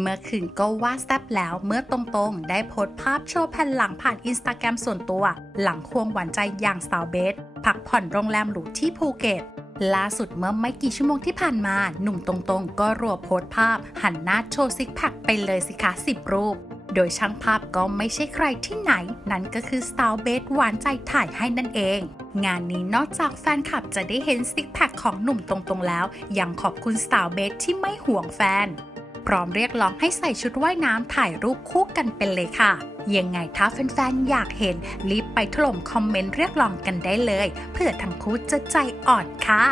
เมื่อคืนก็ว่าแซบแล้วเมื่อตรงๆ ได้โพสต์ภาพโชว์แผ่นหลังผ่านอินสตาแกรมส่วนตัว หลังควงหวานใจอย่างสาวเบสพักผ่อนโรงแรมหรูที่ภูเก็ตล่าสุดเมื่อไม่กี่ชั่วโมงที่ผ่านมา หนุ่มตรงๆ ก็รัวโพสต์ภาพ หันหน้าโชว์ซิกแพคไปเลยสิคะสิบรูป โดยช่างภาพก็ไม่ใช่ใครที่ไหน นั่นก็คือสาวเบสหวานใจถ่ายให้นั่นเอง งานนี้นอกจากแฟนคลับจะได้เห็นซิกแพคของหนุ่มตรงๆแล้ว ยังขอบคุณสาวเบสที่ไม่ห่วงแฟน พร้อมเรียกร้องให้ใส่ชุดว่ายน้ำถ่ายรูปคู่กันเป็นเลยค่ะ ยังไงถ้าแฟนๆ อยากเห็น รีบไปถล่มคอมเมนต์เรียกร้องกันได้เลย เพื่อทั้งคู่จะใจอ่อนค่ะ